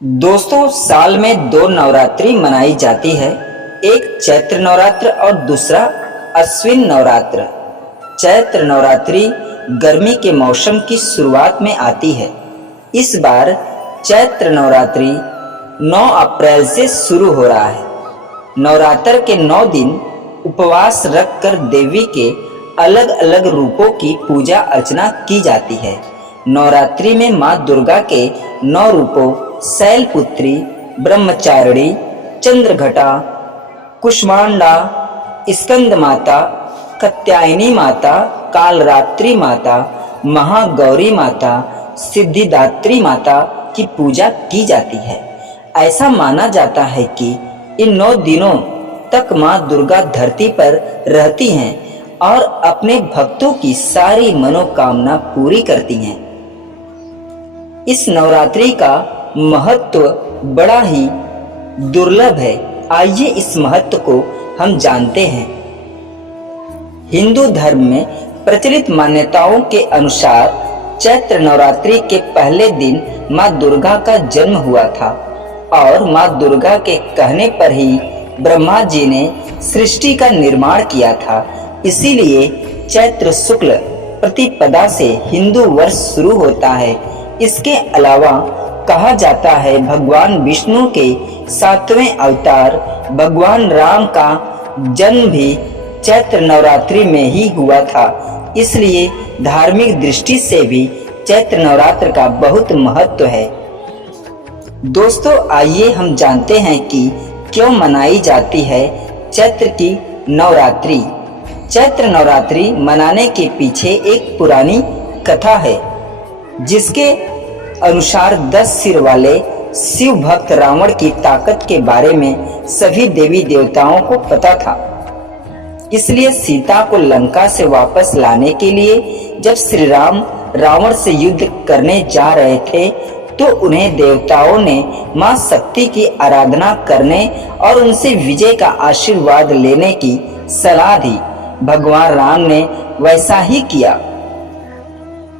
दोस्तों, साल में दो नवरात्रि मनाई जाती है। एक चैत्र नवरात्र और दूसरा अश्विन नवरात्र। चैत्र नवरात्रि गर्मी के मौसम की शुरुआत में आती है। इस बार चैत्र नवरात्रि 9 अप्रैल से शुरू हो रहा है। नवरात्र के 9 दिन उपवास रखकर देवी के अलग अलग रूपों की पूजा अर्चना की जाती है। नवरात्रि में माँ दुर्गा के 9 रूपों शैलपुत्री, ब्रह्मचारिणी, चंद्रघटा, कुष्मांडा, स्कंद माता, कात्यायनी माता, कालरात्रि माता, महागौरी माता, सिद्धिदात्री माता की पूजा की जाती है। ऐसा माना जाता है कि इन 9 दिनों तक माँ दुर्गा धरती पर रहती हैं और अपने भक्तों की सारी मनोकामना पूरी करती हैं। इस नवरात्रि का महत्व बड़ा ही दुर्लभ है। आइए इस महत्व को हम जानते हैं। हिंदू धर्म में प्रचलित मान्यताओं के अनुसार चैत्र नवरात्रि के पहले दिन माँ दुर्गा का जन्म हुआ था और माँ दुर्गा के कहने पर ही ब्रह्मा जी ने सृष्टि का निर्माण किया था। इसीलिए चैत्र शुक्ल प्रतिपदा से हिंदू वर्ष शुरू होता है। इसके अलावा कहा जाता है भगवान विष्णु के 7वें अवतार भगवान राम का जन्म भी चैत्र नवरात्रि में ही हुआ था। इसलिए धार्मिक दृष्टि से भी चैत्र नवरात्र का बहुत महत्व है। दोस्तों, आइए हम जानते हैं कि क्यों मनाई जाती है चैत्र की नवरात्रि। चैत्र नवरात्रि मनाने के पीछे एक पुरानी कथा है, जिसके अनुसार 10 सिर वाले शिव भक्त रावण की ताकत के बारे में सभी देवी देवताओं को पता था। इसलिए सीता को लंका से वापस लाने के लिए जब श्री राम रावण से युद्ध करने जा रहे थे, तो उन्हें देवताओं ने मां शक्ति की आराधना करने और उनसे विजय का आशीर्वाद लेने की सलाह दी। भगवान राम ने वैसा ही किया।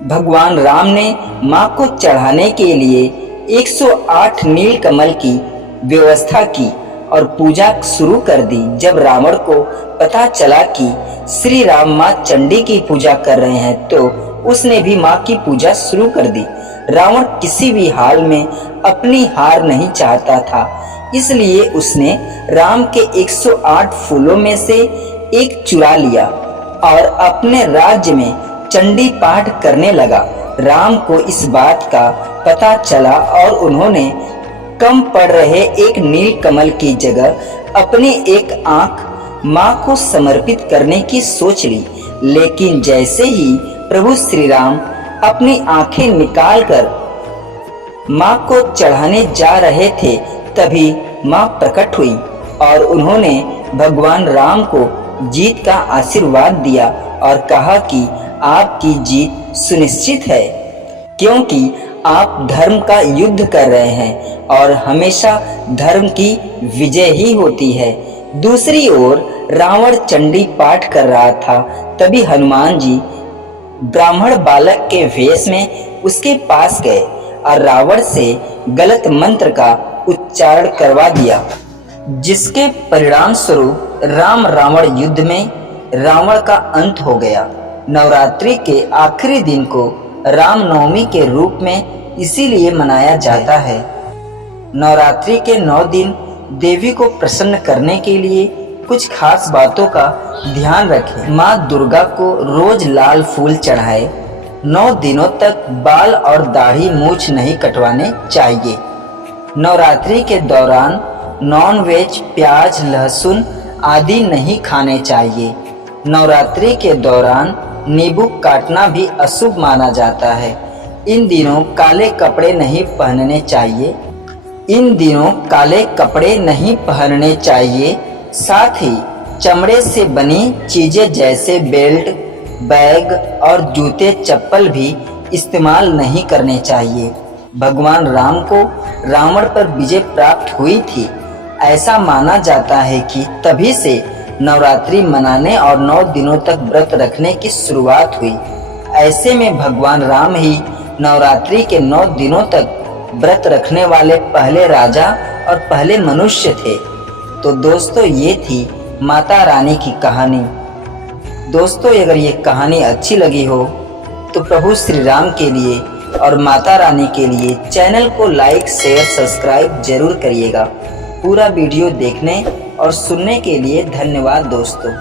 भगवान राम ने मां को चढ़ाने के लिए 108 नील कमल की व्यवस्था की और पूजा शुरू कर दी। जब रावण को पता चला कि श्री राम मां चंडी की पूजा कर रहे हैं, तो उसने भी मां की पूजा शुरू कर दी। रावण किसी भी हाल में अपनी हार नहीं चाहता था, इसलिए उसने राम के 108 फूलों में से एक चुरा लिया और अपने राज्य में चंडी पाठ करने लगा। राम को इस बात का पता चला और उन्होंने कम पड़ रहे एक नील कमल की जगह अपनी एक आंख मां को समर्पित करने की सोच ली। लेकिन जैसे ही प्रभु श्री राम अपनी आंखें निकालकर मां को चढ़ाने जा रहे थे, तभी मां प्रकट हुई और उन्होंने भगवान राम को जीत का आशीर्वाद दिया और कहा कि आपकी जीत सुनिश्चित है, क्योंकि आप धर्म का युद्ध कर रहे हैं और हमेशा धर्म की विजय ही होती है। दूसरी ओर रावण चंडी पाठ कर रहा था। तभी हनुमान जी ब्राह्मण बालक के वेश में उसके पास गए और रावण से गलत मंत्र का उच्चारण करवा दिया, जिसके परिणाम स्वरूप राम रावण युद्ध में रावण का अंत हो गया। नवरात्रि के आखिरी दिन को रामनवमी के रूप में इसीलिए मनाया जाता है। नवरात्रि के 9 दिन देवी को प्रसन्न करने के लिए कुछ खास बातों का ध्यान रखें। माँ दुर्गा को रोज लाल फूल चढ़ाए। 9 दिनों तक बाल और दाढ़ी मूछ नहीं कटवाने चाहिए। नवरात्रि के दौरान नॉन-वेज, प्याज, लहसुन आदि नहीं खाने चाहिए। नवरात्रि के दौरान नींबू काटना भी अशुभ माना जाता है। इन दिनों काले कपड़े नहीं पहनने चाहिए। साथ ही चमड़े से बनी चीजें जैसे बेल्ट, बैग और जूते चप्पल भी इस्तेमाल नहीं करने चाहिए। भगवान राम को रावण पर विजय प्राप्त हुई थी। ऐसा माना जाता है कि तभी से नवरात्रि मनाने और 9 दिनों तक व्रत रखने की शुरुआत हुई। ऐसे में भगवान राम ही नवरात्रि के 9 दिनों तक व्रत रखने वाले पहले राजा और पहले मनुष्य थे। तो दोस्तों ये थी माता रानी की कहानी। दोस्तों अगर ये कहानी अच्छी लगी हो तो प्रभु श्री राम के लिए और माता रानी के लिए चैनल को लाइक शेयर सब्सक्राइब जरूर करिएगा। पूरा वीडियो देखने और सुनने के लिए धन्यवाद दोस्तों।